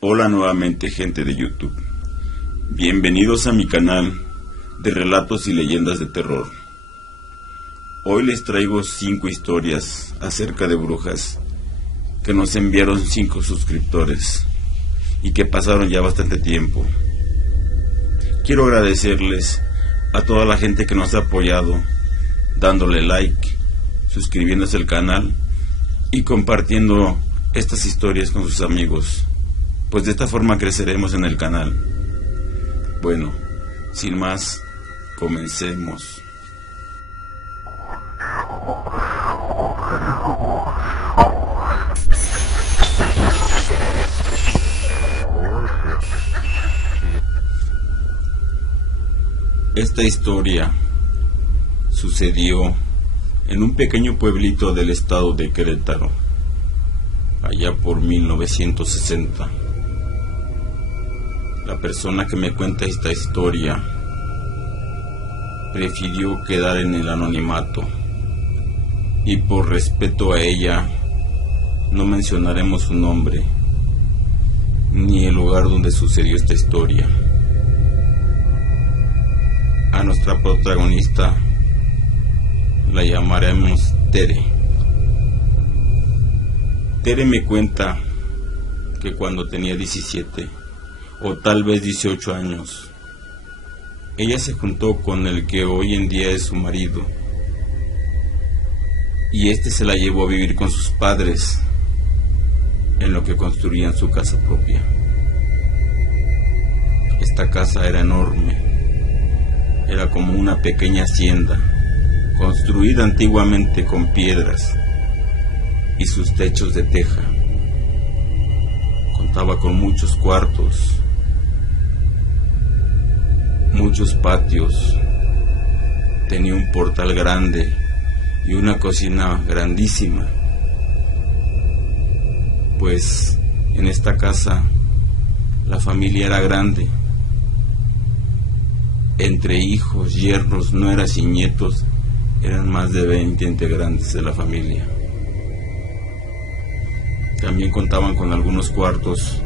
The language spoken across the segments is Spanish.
Hola nuevamente, gente de YouTube. Bienvenidos a mi canal de relatos y leyendas de terror. Hoy les traigo 5 historias acerca de brujas que nos enviaron 5 suscriptores y que pasaron ya bastante tiempo. Quiero agradecerles a toda la gente que nos ha apoyado, dándole like, suscribiéndose al canal y compartiendo estas historias con sus amigos, pues de esta forma creceremos en el canal. Bueno, sin más, comencemos. Esta historia sucedió en un pequeño pueblito del estado de Querétaro, allá por 1960. La persona que me cuenta esta historia prefirió quedar en el anonimato y por respeto a ella no mencionaremos su nombre ni el lugar donde sucedió esta historia. A nuestra protagonista la llamaremos Tere. Tere me cuenta que cuando tenía 17 o tal vez 18 años, ella se juntó con el que hoy en día es su marido, y este se la llevó a vivir con sus padres en lo que construían su casa propia. Esta casa era enorme, era como una pequeña hacienda, construida antiguamente con piedras y sus techos de teja. Contaba con muchos cuartos, muchos patios, tenía un portal grande y una cocina grandísima, pues en esta casa la familia era grande. Entre hijos, yernos, nueras y nietos eran más de 20 integrantes de la familia. También contaban con algunos cuartos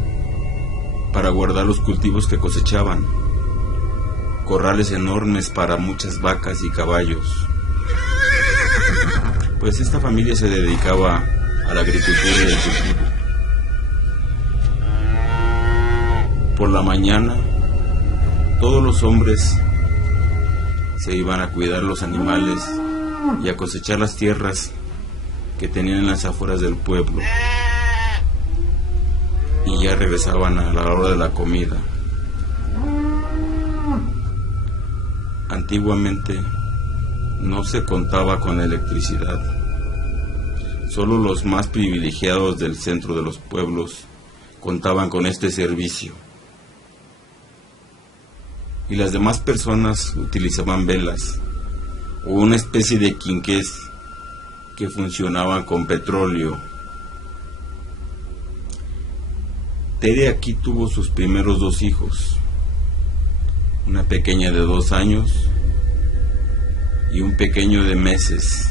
para guardar los cultivos que cosechaban, corrales enormes para muchas vacas y caballos, pues esta familia se dedicaba a la agricultura y al cultivo. Por la mañana, todos los hombres se iban a cuidar los animales y a cosechar las tierras que tenían en las afueras del pueblo, y ya regresaban a la hora de la comida. Antiguamente no se contaba con electricidad. Solo los más privilegiados del centro de los pueblos contaban con este servicio, y las demás personas utilizaban velas o una especie de quinqués que funcionaban con petróleo. Tere aquí tuvo sus primeros 2 hijos, una pequeña de 2 años y un pequeño de meses.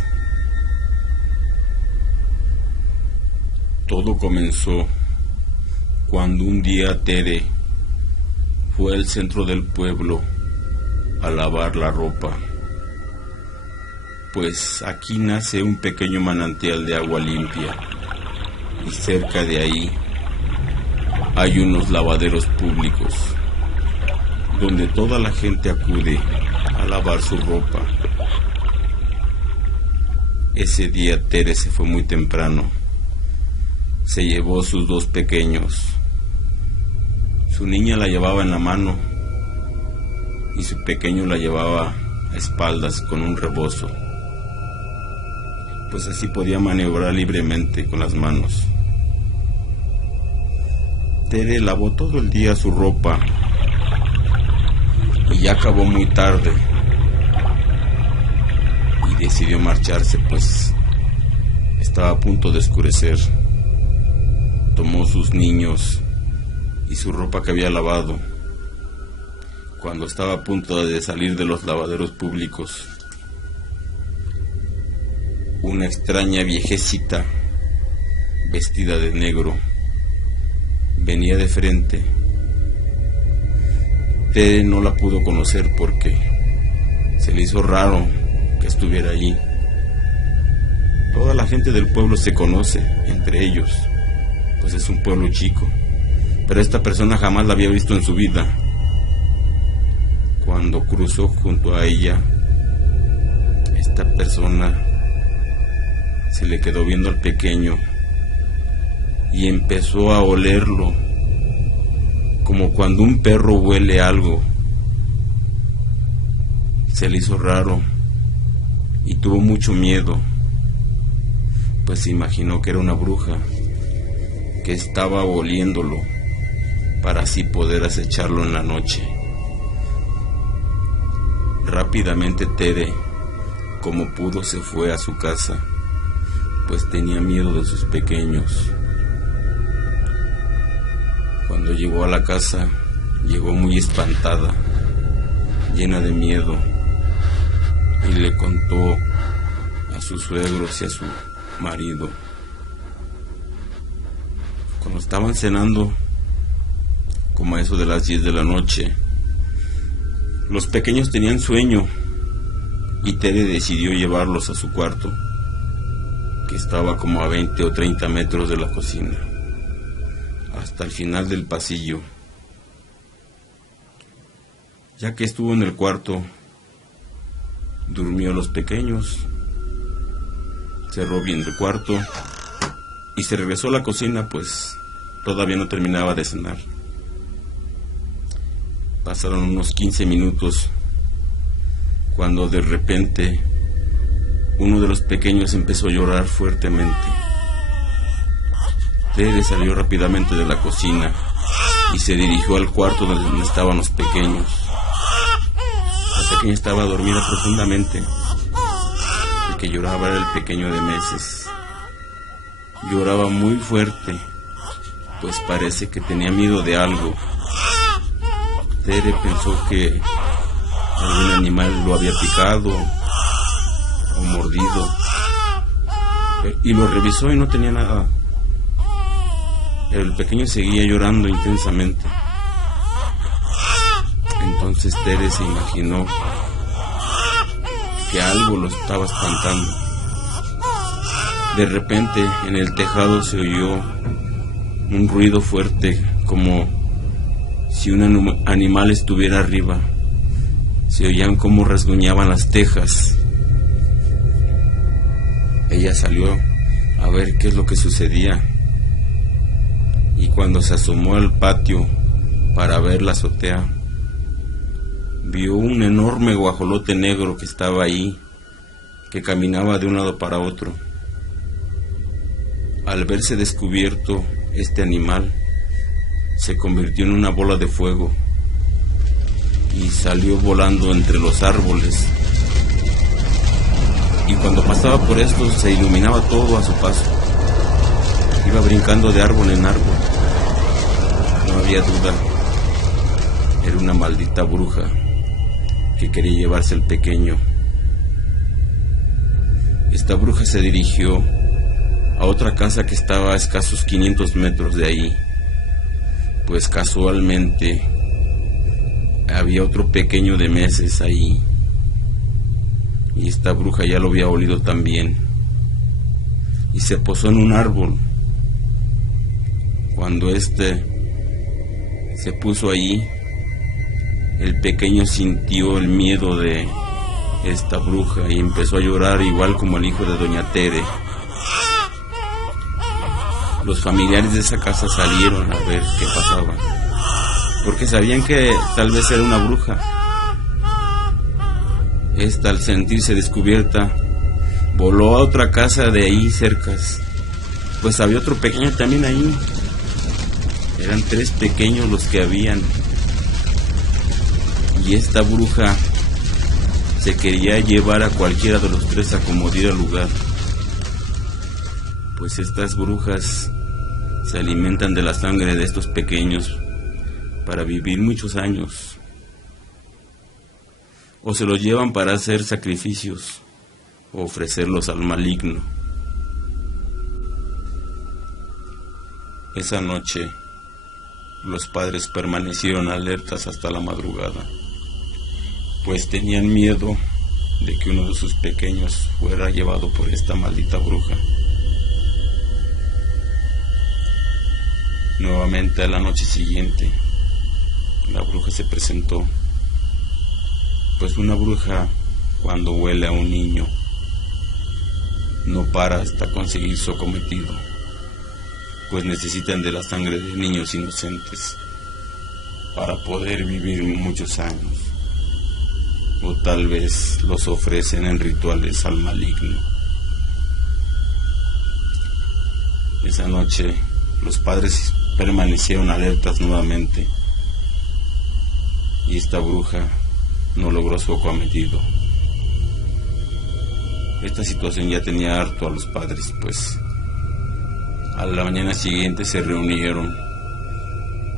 Todo comenzó cuando un día Tere fue al centro del pueblo a lavar la ropa, pues aquí nace un pequeño manantial de agua limpia, y cerca de ahí hay unos lavaderos públicos donde toda la gente acude a lavar su ropa. Ese día Tere se fue muy temprano. Se llevó sus 2 pequeños. Su niña la llevaba en la mano y su pequeño la llevaba a espaldas con un rebozo, pues así podía maniobrar libremente con las manos. Tere lavó todo el día su ropa y ya acabó muy tarde y decidió marcharse, pues estaba a punto de oscurecer. Tomó sus niños y su ropa que había lavado. Cuando estaba a punto de salir de los lavaderos públicos, una extraña viejecita vestida de negro venía de frente. Tere no la pudo conocer porque se le hizo raro que estuviera allí. Toda la gente del pueblo se conoce entre ellos, pues es un pueblo chico, pero esta persona jamás la había visto en su vida. Cuando cruzó junto a ella, esta persona se le quedó viendo al pequeño y empezó a olerlo, como cuando un perro huele algo. Se le hizo raro y tuvo mucho miedo, pues se imaginó que era una bruja que estaba oliéndolo para así poder acecharlo en la noche. Rápidamente Tere, como pudo, se fue a su casa, pues tenía miedo de sus pequeños. Cuando llegó a la casa, llegó muy espantada, llena de miedo, y le contó a sus suegros y a su marido. Cuando estaban cenando, como a eso de las 10 de la noche, los pequeños tenían sueño y Tere decidió llevarlos a su cuarto, que estaba como a 20 o 30 metros de la cocina, hasta el final del pasillo. Ya que estuvo en el cuarto, durmió los pequeños, cerró bien el cuarto y se regresó a la cocina, pues todavía no terminaba de cenar. Pasaron unos 15 minutos cuando de repente uno de los pequeños empezó a llorar fuertemente. Tere salió rápidamente de la cocina y se dirigió al cuarto donde estaban los pequeños. La pequeña estaba dormida profundamente. El que lloraba era el pequeño de meses. Lloraba muy fuerte, pues parece que tenía miedo de algo. Tere pensó que algún animal lo había picado o mordido, y lo revisó y no tenía nada. El pequeño seguía llorando intensamente. Entonces Tere se imaginó que algo lo estaba espantando. De repente en el tejado se oyó un ruido fuerte, como si un animal estuviera arriba. Se oían cómo rasguñaban las tejas. Ella salió a ver qué es lo que sucedía, y cuando se asomó al patio para ver la azotea, vio un enorme guajolote negro que estaba ahí, que caminaba de un lado para otro. Al verse descubierto este animal, se convirtió en una bola de fuego y salió volando entre los árboles. Y cuando pasaba por estos, se iluminaba todo a su paso. Iba brincando de árbol en árbol. No había duda, era una maldita bruja que quería llevarse al pequeño. Esta bruja se dirigió a otra casa que estaba a escasos 500 metros de ahí, pues casualmente había otro pequeño de meses ahí, y esta bruja ya lo había olido también, y se posó en un árbol. Cuando se puso allí, el pequeño sintió el miedo de esta bruja y empezó a llorar igual como el hijo de doña Tere. Los familiares de esa casa salieron a ver qué pasaba, porque sabían que tal vez era una bruja. Esta, al sentirse descubierta, voló a otra casa de ahí cerca, pues había otro pequeño también ahí. Eran 3 pequeños los que habían, y esta bruja se quería llevar a cualquiera de los 3 a como diera lugar, pues estas brujas se alimentan de la sangre de estos pequeños para vivir muchos años, o se los llevan para hacer sacrificios o ofrecerlos al maligno. Esa noche Los padres permanecieron alertas hasta la madrugada, pues tenían miedo de que uno de sus pequeños fuera llevado por esta maldita bruja. Nuevamente a la noche siguiente, la bruja se presentó, pues una bruja, cuando huele a un niño, no para hasta conseguir su cometido, pues necesitan de la sangre de niños inocentes para poder vivir muchos años, o tal vez los ofrecen en rituales al maligno. Esa noche los padres permanecieron alertas nuevamente y esta bruja no logró su cometido. Esta situación ya tenía harto a los padres, pues a la mañana siguiente se reunieron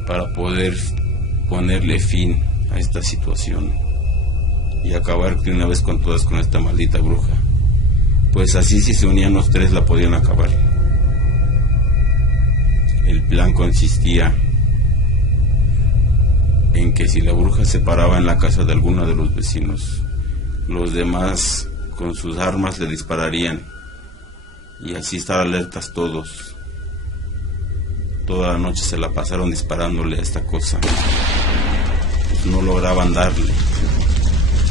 para poder ponerle fin a esta situación y acabar de una vez con todas con esta maldita bruja, pues así si se unían los tres la podían acabar. El plan consistía en que si la bruja se paraba en la casa de alguno de los vecinos, los demás con sus armas le dispararían y así estar alertas todos. Toda la noche se la pasaron disparándole a esta cosa, pues no lograban darle,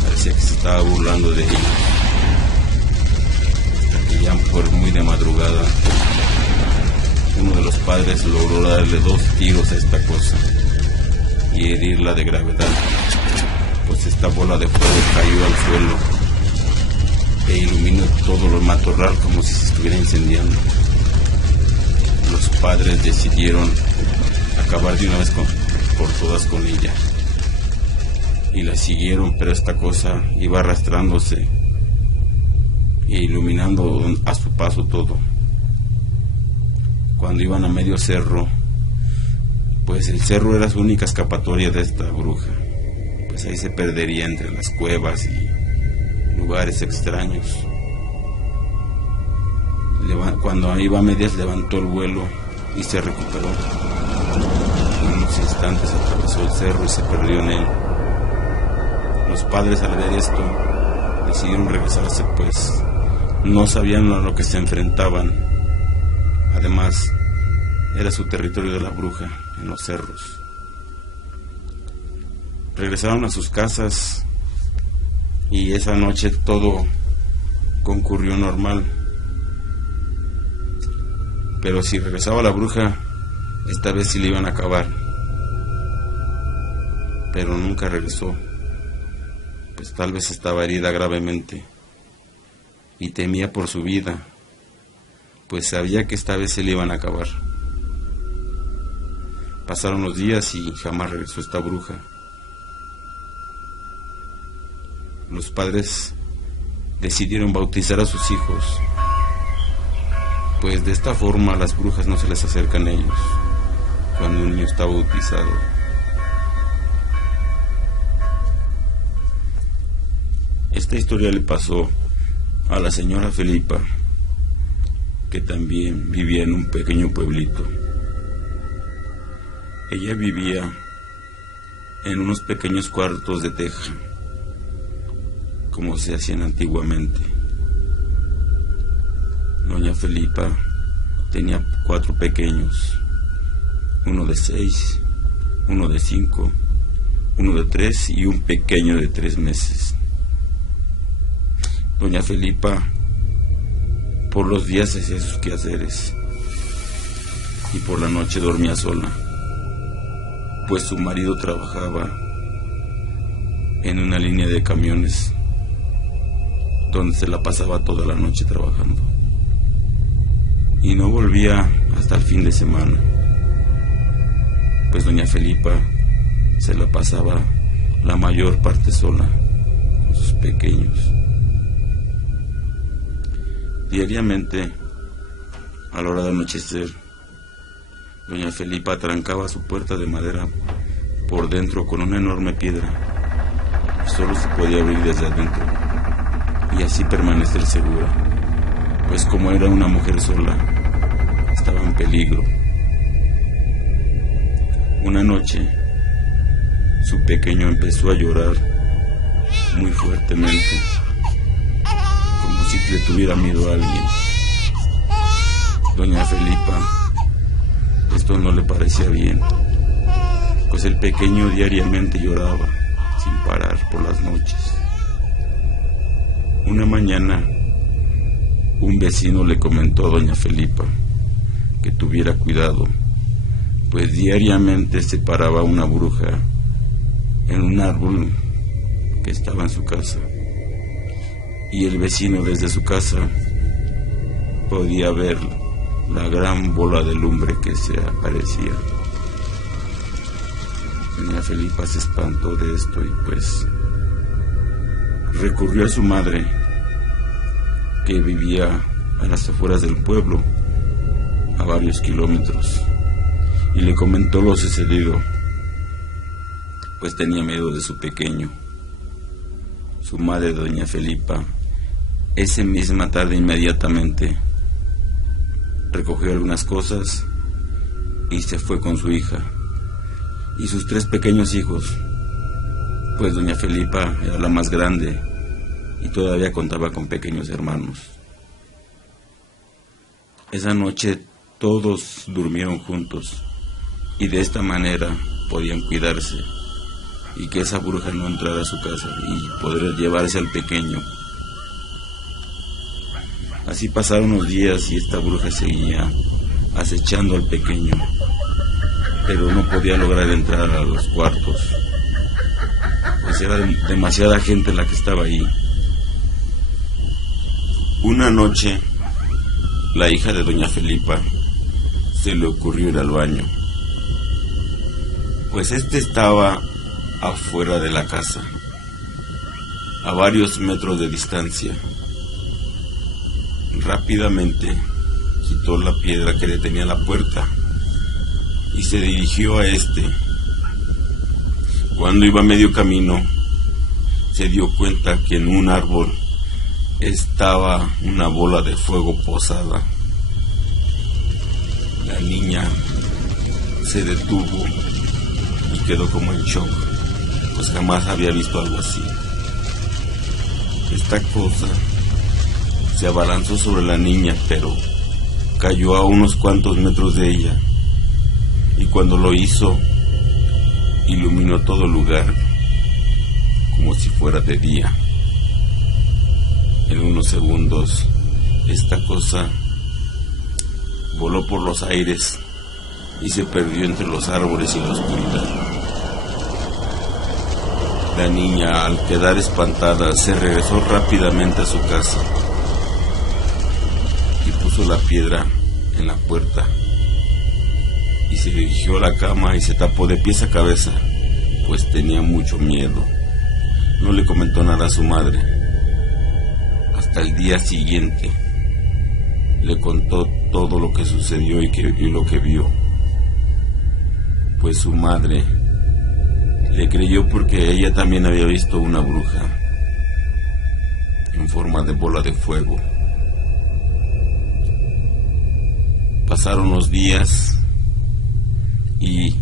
parecía que se estaba burlando de ellos, hasta que ya fue muy de madrugada. Uno de los padres logró darle 2 tiros a esta cosa y herirla de gravedad, pues esta bola de fuego cayó al suelo e iluminó todo lo matorral como si se estuviera incendiando. Los padres decidieron acabar de una vez por todas con ella y la siguieron, pero esta cosa iba arrastrándose e iluminando a su paso todo. Cuando iban a medio cerro, pues el cerro era su única escapatoria de esta bruja, pues ahí se perdería entre las cuevas y lugares extraños. Cuando iba a medias levantó el vuelo y se recuperó. En unos instantes atravesó el cerro y se perdió en él. Los padres, al ver esto, decidieron regresarse, pues no sabían a lo que se enfrentaban. Además, era su territorio de la bruja, en los cerros. Regresaron a sus casas y esa noche todo concurrió normal. Pero si regresaba la bruja, esta vez sí le iban a acabar. Pero nunca regresó, pues tal vez estaba herida gravemente y temía por su vida, pues sabía que esta vez se le iban a acabar. Pasaron los días y jamás regresó esta bruja. Los padres decidieron bautizar a sus hijos, pues de esta forma las brujas no se les acercan a ellos cuando un niño está bautizado. Esta historia le pasó a la señora Felipa, que también vivía en un pequeño pueblito. Ella vivía en unos pequeños cuartos de teja, como se hacían antiguamente. Doña Felipa tenía 4 pequeños, uno de 6, uno de 5, uno de 3 y un pequeño de 3 meses. Doña Felipa por los días hacía sus quehaceres y por la noche dormía sola, pues su marido trabajaba en una línea de camiones donde se la pasaba toda la noche trabajando y no volvía hasta el fin de semana, pues doña Felipa se la pasaba la mayor parte sola con sus pequeños. Diariamente, a la hora de anochecer, doña Felipa trancaba su puerta de madera por dentro con una enorme piedra. Solo se podía abrir desde adentro y así permanecer segura, pues como era una mujer sola, estaba en peligro. Una noche, su pequeño empezó a llorar muy fuertemente, como si le tuviera miedo a alguien. Doña Felipa, esto no le parecía bien, pues el pequeño diariamente lloraba sin parar por las noches. Una mañana, un vecino le comentó a doña Felipa que tuviera cuidado, pues diariamente se paraba una bruja en un árbol que estaba en su casa, y el vecino desde su casa podía ver la gran bola de lumbre que se aparecía. Doña Felipa se espantó de esto y pues recurrió a su madre, que vivía a las afueras del pueblo, a varios kilómetros, y le comentó lo sucedido, pues tenía miedo de su pequeño. Su madre, doña Felipa, esa misma tarde inmediatamente recogió algunas cosas y se fue con su hija y sus 3 pequeños hijos, pues doña Felipa era la más grande y todavía contaba con pequeños hermanos. Esa noche todos durmieron juntos y de esta manera podían cuidarse y que esa bruja no entrara a su casa y poder llevarse al pequeño. Así pasaron los días y esta bruja seguía acechando al pequeño, pero no podía lograr entrar a los cuartos, pues era demasiada gente la que estaba ahí. Una noche, la hija de doña Felipa se le ocurrió ir al baño, pues este estaba afuera de la casa, a varios metros de distancia. Rápidamente quitó la piedra que detenía la puerta y se dirigió a este. Cuando iba a medio camino, se dio cuenta que en un árbol estaba una bola de fuego posada. La niña se detuvo y quedó como en shock, pues jamás había visto algo así. Esta cosa se abalanzó sobre la niña, pero cayó a unos cuantos metros de ella, y cuando lo hizo, iluminó todo el lugar como si fuera de día. En unos segundos, esta cosa voló por los aires y se perdió entre los árboles y la oscuridad. La niña, al quedar espantada, se regresó rápidamente a su casa y puso la piedra en la puerta y se dirigió a la cama y se tapó de pies a cabeza, pues tenía mucho miedo. No le comentó nada a su madre. Hasta el día siguiente le contó todo lo que sucedió y lo que vio, pues su madre le creyó porque ella también había visto una bruja en forma de bola de fuego. Pasaron los días y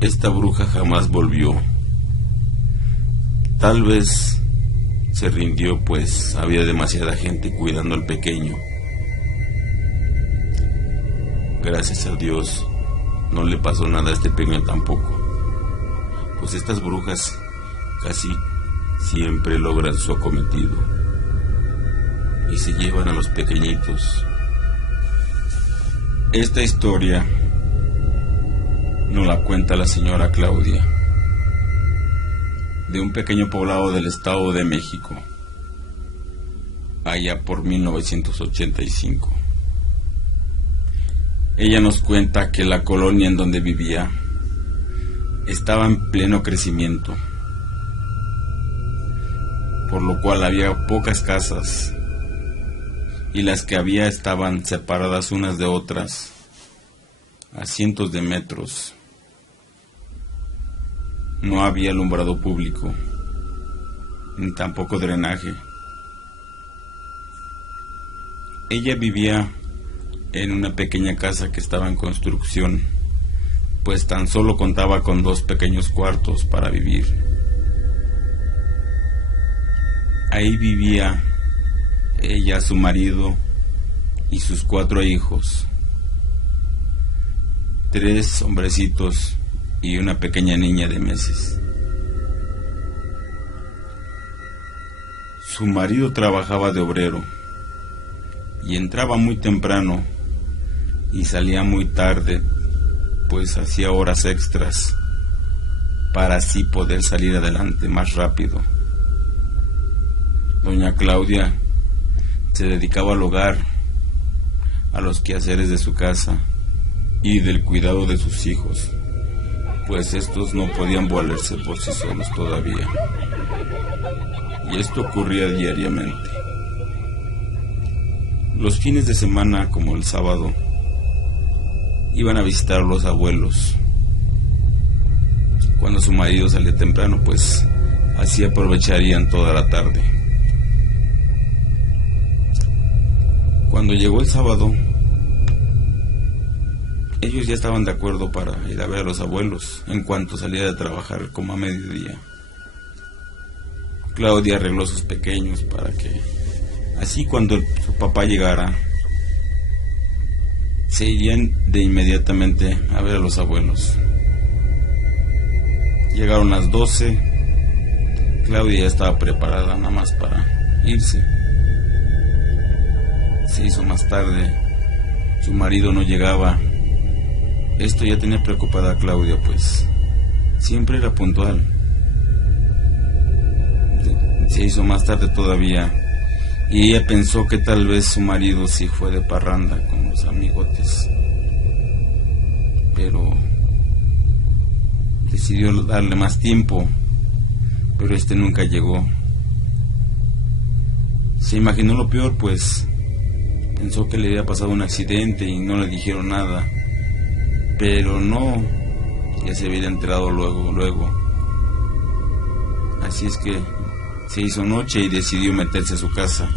esta bruja jamás volvió. Tal vez se rindió, pues había demasiada gente cuidando al pequeño. Gracias a Dios no le pasó nada a este pequeño tampoco, pues estas brujas casi siempre logran su acometido y se llevan a los pequeñitos. Esta historia nos la cuenta la señora Claudia, de un pequeño poblado del Estado de México, allá por 1985. Ella nos cuenta que la colonia en donde vivía estaba en pleno crecimiento, por lo cual había pocas casas y las que había estaban separadas unas de otras a cientos de metros. No había alumbrado público, ni tampoco drenaje. Ella vivía en una pequeña casa que estaba en construcción pues tan solo contaba con 2 pequeños cuartos para vivir. Ahí vivía ella, su marido y sus 4 hijos, 3 hombrecitos y una pequeña niña de meses. Su marido trabajaba de obrero y entraba muy temprano y salía muy tarde, pues hacía horas extras para así poder salir adelante más rápido. Doña Claudia se dedicaba al hogar, a los quehaceres de su casa y del cuidado de sus hijos, pues estos no podían valerse por sí solos todavía. Y esto ocurría diariamente. Los fines de semana, como el sábado, iban a visitar a los abuelos. Cuando su marido salía temprano, pues así aprovecharían toda la tarde. Cuando llegó el sábado, ellos ya estaban de acuerdo para ir a ver a los abuelos en cuanto salía de trabajar, como a mediodía. Claudia arregló sus pequeños para que así cuando su papá llegara se irían de inmediatamente a ver a los abuelos. Llegaron las 12. Claudia ya estaba preparada nada más para irse. Se hizo más tarde. Su marido no llegaba. Esto ya tenía preocupada a Claudia, pues siempre era puntual. Se hizo más tarde todavía y ella pensó que tal vez su marido sí fue de parranda con los amigotes, pero decidió darle más tiempo, pero este nunca llegó. Se imaginó lo peor, pues pensó que le había pasado un accidente y no le dijeron nada, pero no, ya se había enterado luego. Así es que se hizo noche y decidió meterse a su casa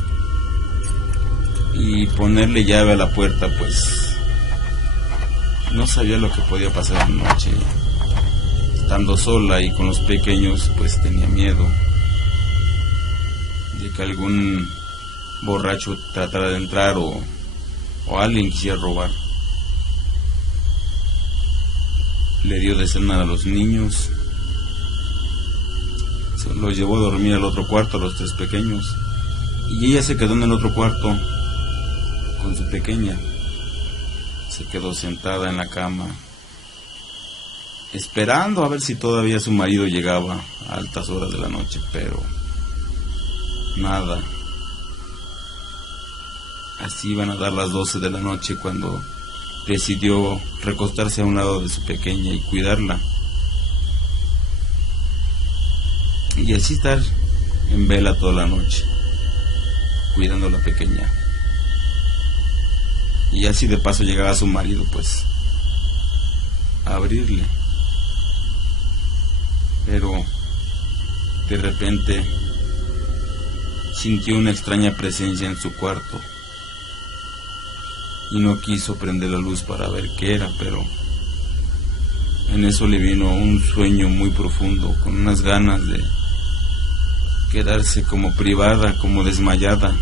y ponerle llave a la puerta, pues no sabía lo que podía pasar en la noche. Estando sola y con los pequeños, pues tenía miedo de que algún borracho tratara de entrar o alguien quisiera robar. Le dio de cenar a los niños, los llevó a dormir al otro cuarto, a los 3 pequeños, y ella se quedó en el otro cuarto con su pequeña. Se quedó sentada en la cama esperando a ver si todavía su marido llegaba a altas horas de la noche, pero nada. Así iban a dar las 12 de la noche cuando decidió recostarse a un lado de su pequeña y cuidarla, y así estar en vela toda la noche cuidando a la pequeña. Y así de paso llegaba su marido, pues a abrirle, pero de repente sintió una extraña presencia en su cuarto y no quiso prender la luz para ver qué era, pero en eso le vino un sueño muy profundo, con unas ganas de quedarse como privada, como desmayada.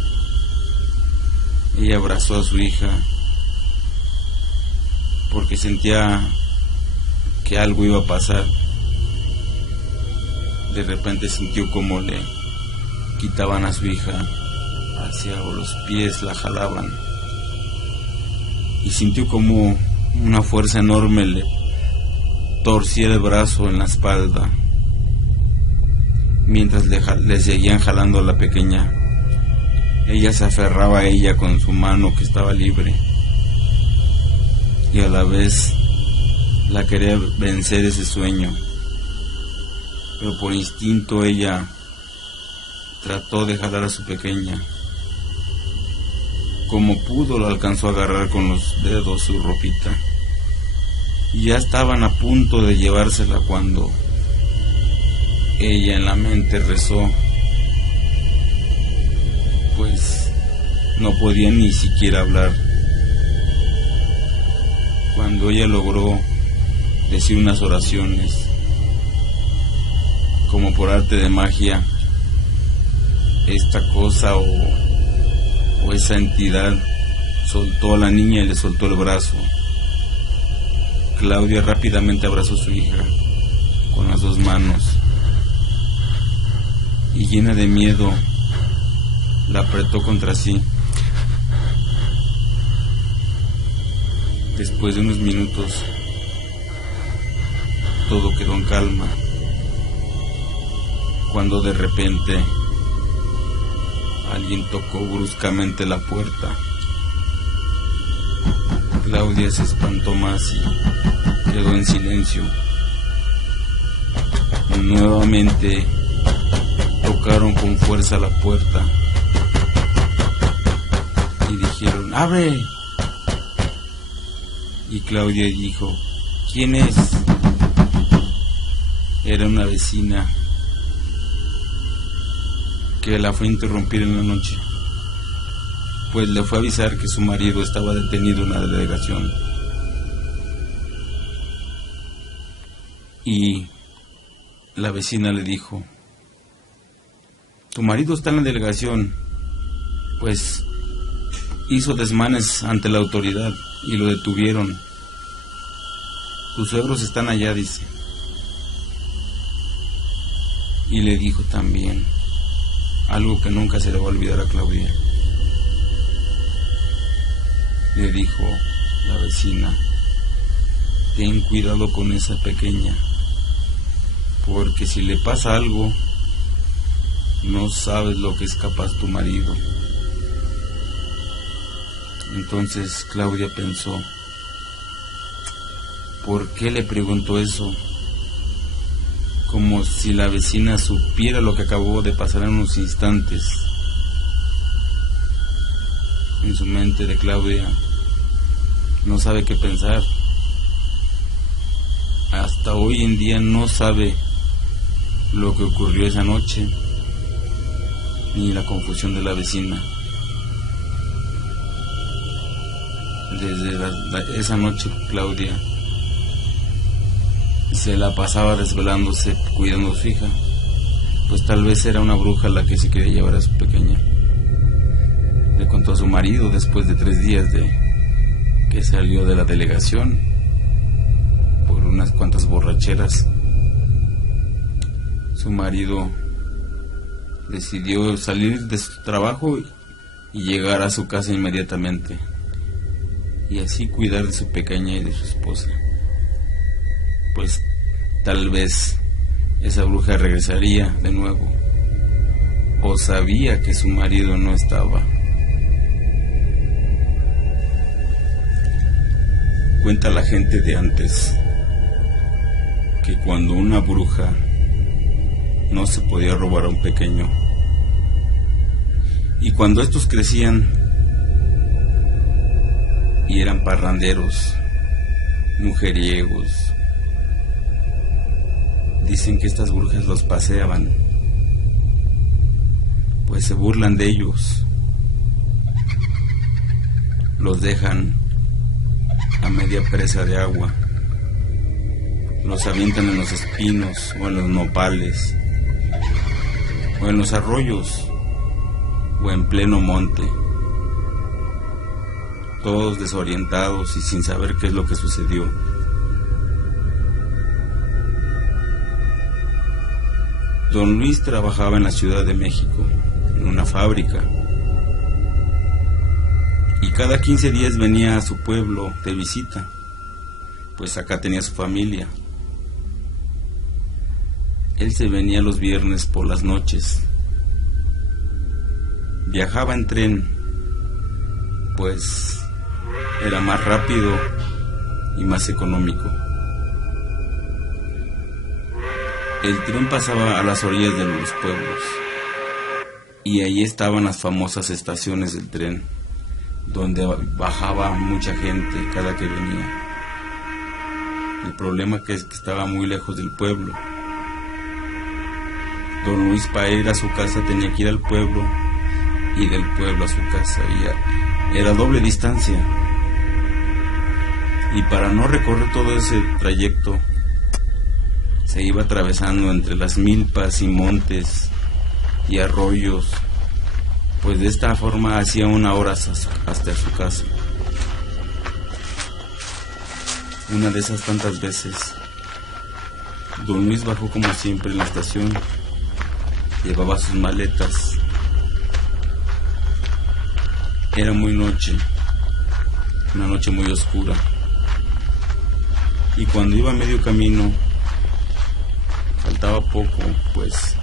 Ella abrazó a su hija porque sentía que algo iba a pasar. De repente sintió como le quitaban a su hija hacia los pies, la jalaban, y sintió como una fuerza enorme le torcía el brazo en la espalda. Mientras le seguían jalando a la pequeña, ella se aferraba a ella con su mano que estaba libre, y a la vez la quería vencer ese sueño, pero por instinto ella trató de jalar a su pequeña. Como pudo, lo alcanzó a agarrar con los dedos su ropita, y ya estaban a punto de llevársela cuando ella en la mente rezó, pues no podía ni siquiera hablar. Cuando ella logró decir unas oraciones. Como por arte de magia, esta cosa o esa entidad soltó a la niña y le soltó el brazo. Claudia rápidamente abrazó a su hija con las dos manos y, llena de miedo, la apretó contra sí. Después de unos minutos, todo quedó en calma, cuando de repente alguien tocó bruscamente la puerta. Claudia se espantó más y quedó en silencio. Nuevamente tocaron con fuerza la puerta y dijeron: ¡abre! Y Claudia dijo: ¿quién es? Era una vecina que la fue a interrumpir en la noche, pues le fue a avisar que su marido estaba detenido en la delegación. Y la vecina le dijo: tu marido está en la delegación, pues hizo desmanes ante la autoridad y lo detuvieron. Tus suegros están allá, dice. Y le dijo también algo que nunca se le va a olvidar a Claudia. Le dijo la vecina: ten cuidado con esa pequeña, porque si le pasa algo, no sabes lo que es capaz tu marido. Entonces Claudia pensó: ¿por qué le preguntó eso? Como si la vecina supiera lo que acabó de pasar en unos instantes. En su mente de Claudia no sabe qué pensar. Hasta hoy en día no sabe lo que ocurrió esa noche, ni la confusión de la vecina. Desde esa noche Claudia se la pasaba desvelándose cuidando a su hija, pues tal vez era una bruja la que se quería llevar a su pequeña. Le contó a su marido después de 3 días de que salió de la delegación por unas cuantas borracheras. Su marido decidió salir de su trabajo y llegar a su casa inmediatamente, y así cuidar de su pequeña y de su esposa, pues tal vez esa bruja regresaría de nuevo, o sabía que su marido no estaba. Cuenta la gente de antes que cuando una bruja no se podía robar a un pequeño, y cuando estos crecían y eran parranderos, mujeriegos, dicen que estas brujas los paseaban, pues se burlan de ellos, los dejan a media presa de agua, los avientan en los espinos o en los nopales o en los arroyos o en pleno monte, todos desorientados y sin saber qué es lo que sucedió. Don Luis trabajaba en la Ciudad de México, en una fábrica, y cada 15 días venía a su pueblo de visita, pues acá tenía su familia. Él se venía los viernes por las noches. Viajaba en tren, pues era más rápido y más económico. El tren pasaba a las orillas de los pueblos, y ahí estaban las famosas estaciones del tren, donde bajaba mucha gente cada que venía. El problema es que estaba muy lejos del pueblo. Don Luis, para ir a su casa, tenía que ir al pueblo, y del pueblo a su casa, y era doble distancia. Y para no recorrer todo ese trayecto, se iba atravesando entre las milpas y montes y arroyos, pues de esta forma hacía 1 hora hasta su casa. Una de esas tantas veces, don Luis bajó como siempre en la estación, llevaba sus maletas. Era muy noche, una noche muy oscura, y cuando iba a medio camino, faltaba poco, pues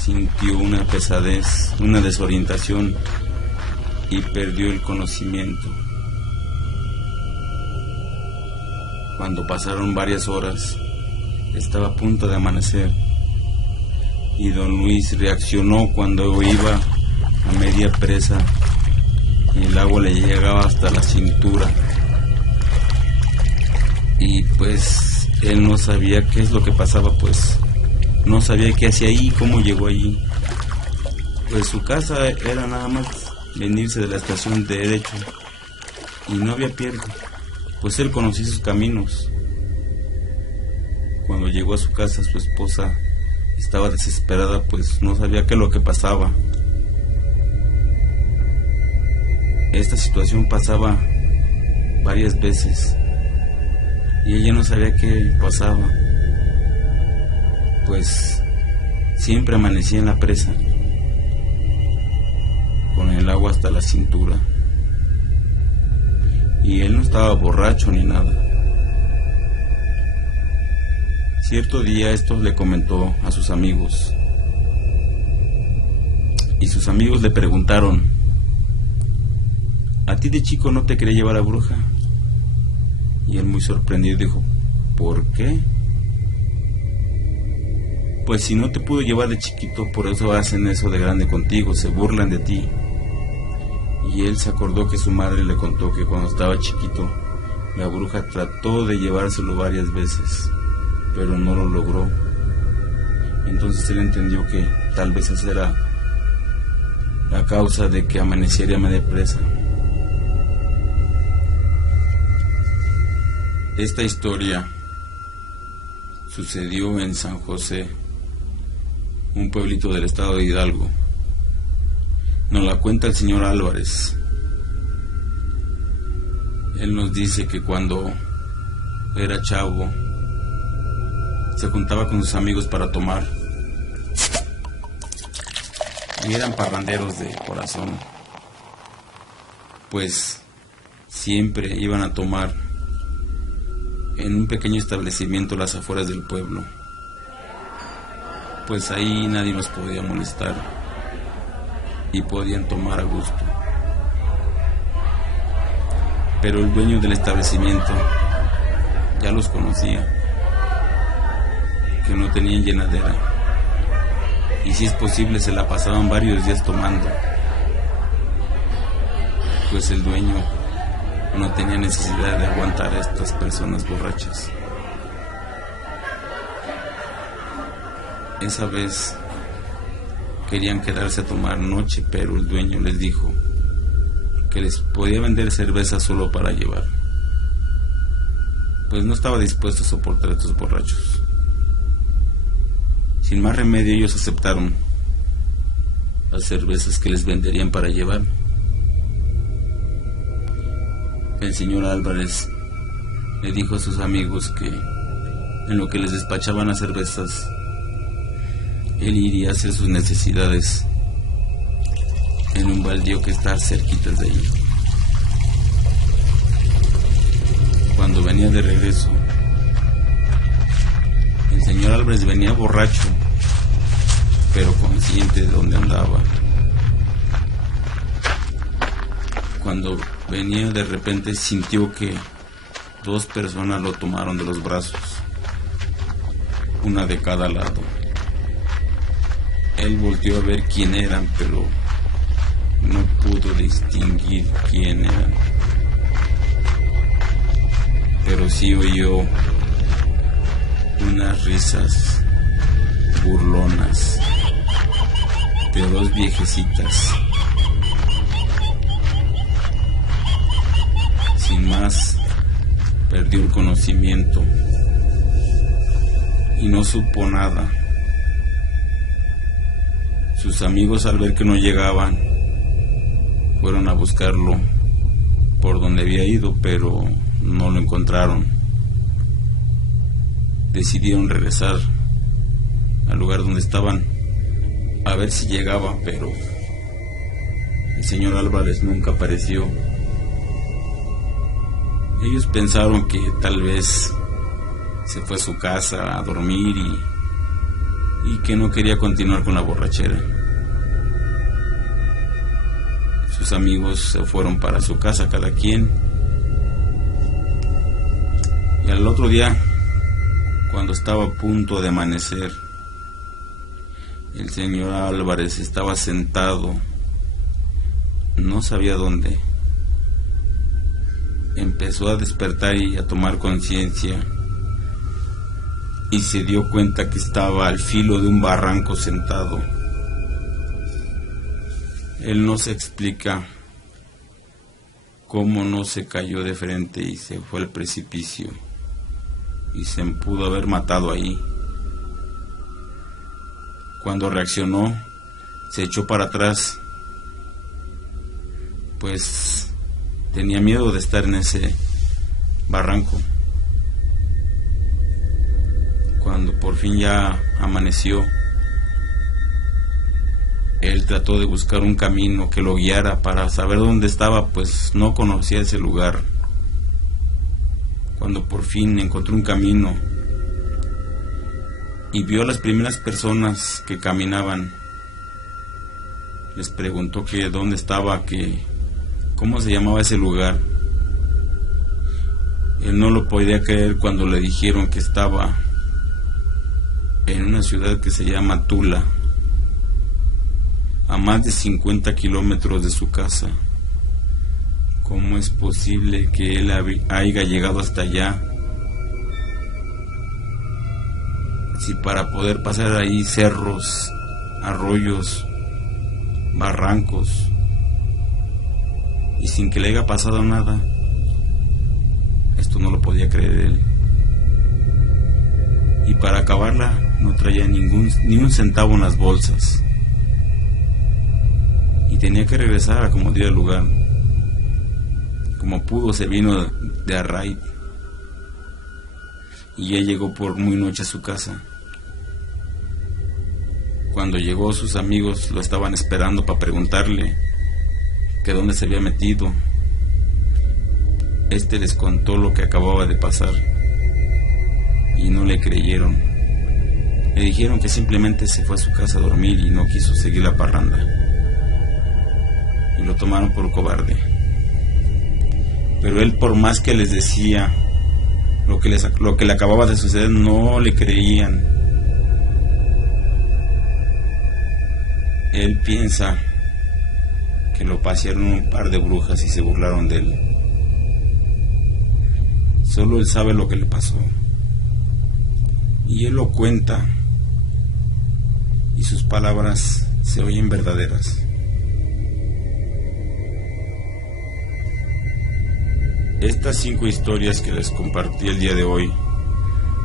sintió una pesadez, una desorientación y perdió el conocimiento. Cuando pasaron varias horas, estaba a punto de amanecer y don Luis reaccionó cuando iba a media presa y el agua le llegaba hasta la cintura. Y pues él no sabía qué es lo que pasaba, pues no sabía qué hacía ahí, cómo llegó allí. Pues su casa era nada más venirse de la estación de derecho y no había pierde, pues él conocía sus caminos. Cuando llegó a su casa, su esposa estaba desesperada, pues no sabía qué es lo que pasaba. Esta situación pasaba varias veces y ella no sabía qué pasaba, pues siempre amanecía en la presa con el agua hasta la cintura, y él no estaba borracho ni nada. Cierto día esto le comentó a sus amigos, y sus amigos le preguntaron: ¿a ti de chico no te quería llevar a bruja? Y él, muy sorprendido, dijo: ¿por qué? Pues si no te pudo llevar de chiquito, por eso hacen eso de grande contigo, se burlan de ti. Y él se acordó que su madre le contó que cuando estaba chiquito, la bruja trató de llevárselo varias veces, pero no lo logró. Entonces él entendió que tal vez esa era la causa de que amaneciera media presa. Esta historia sucedió en San José, un pueblito del estado de Hidalgo. Nos la cuenta el señor Álvarez. Él nos dice que cuando era chavo se juntaba con sus amigos para tomar, y eran parranderos de corazón, pues siempre iban a tomar en un pequeño establecimiento a las afueras del pueblo, pues ahí nadie los podía molestar y podían tomar a gusto. Pero el dueño del establecimiento ya los conocía, que no tenían llenadera, y si es posible se la pasaban varios días tomando, pues el dueño no tenía necesidad de aguantar a estas personas borrachas. Esa vez querían quedarse a tomar noche, pero el dueño les dijo que les podía vender cerveza solo para llevar, pues no estaba dispuesto a soportar a estos borrachos. Sin más remedio, ellos aceptaron las cervezas que les venderían para llevar. El señor Álvarez le dijo a sus amigos que en lo que les despachaban las cervezas, él iría a hacer sus necesidades en un baldío que está cerquita de ahí. Cuando venía de regreso, el señor Álvarez venía borracho, pero consciente de dónde andaba. Cuando venía, de repente sintió que 2 personas lo tomaron de los brazos, una de cada lado. Él volteó a ver quién eran, pero no pudo distinguir quién eran. Pero sí oyó unas risas burlonas de 2 viejecitas. Sin más, perdió el conocimiento y no supo nada. Sus amigos, al ver que no llegaban, fueron a buscarlo por donde había ido, pero no lo encontraron. Decidieron regresar al lugar donde estaban a ver si llegaba, pero el señor Álvarez nunca apareció. Ellos pensaron que tal vez se fue a su casa a dormir y que no quería continuar con la borrachera. Sus amigos se fueron para su casa cada quien, y al otro día, cuando estaba a punto de amanecer, el señor Álvarez estaba sentado, no sabía dónde. Empezó a despertar y a tomar conciencia, y se dio cuenta que estaba al filo de un barranco sentado. Él no se explica cómo no se cayó de frente y se fue al precipicio, y se pudo haber matado ahí. Cuando reaccionó, se echó para atrás, pues tenía miedo de estar en ese barranco. Cuando por fin ya amaneció, él trató de buscar un camino que lo guiara para saber dónde estaba, pues no conocía ese lugar. Cuando por fin encontró un camino y vio a las primeras personas que caminaban, les preguntó que dónde estaba, que cómo se llamaba ese lugar. Él no lo podía creer cuando le dijeron que estaba en una ciudad que se llama Tula, a más de 50 kilómetros de su casa. ¿Cómo es posible que él haya llegado hasta allá? Si para poder pasar ahí cerros, arroyos, barrancos, y sin que le haya pasado nada. Esto no lo podía creer él. Y para acabarla, no traía ni un centavo en las bolsas. Y tenía que regresar a como dio el lugar. Como pudo, se vino de Arraiz. Y ya llegó por muy noche a su casa. Cuando llegó, sus amigos lo estaban esperando para preguntarle que dónde se había metido. Este les contó lo que acababa de pasar y no le creyeron. Le dijeron que simplemente se fue a su casa a dormir y no quiso seguir la parranda, y lo tomaron por cobarde. Pero él, por más que les decía lo que le acababa de suceder, no le creían. Él piensa que lo pasearon un par de brujas y se burlaron de él. Solo él sabe lo que le pasó, y él lo cuenta, y sus palabras se oyen verdaderas. Estas 5 historias que les compartí el día de hoy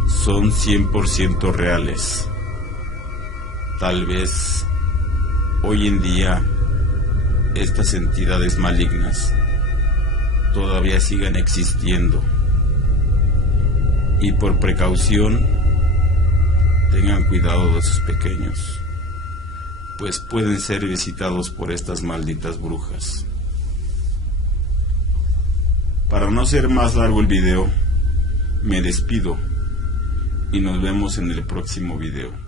son 100% reales. Tal vez hoy en día estas entidades malignas todavía sigan existiendo, y por precaución tengan cuidado de sus pequeños, pues pueden ser visitados por estas malditas brujas. Para no hacer más largo el video, me despido y nos vemos en el próximo video.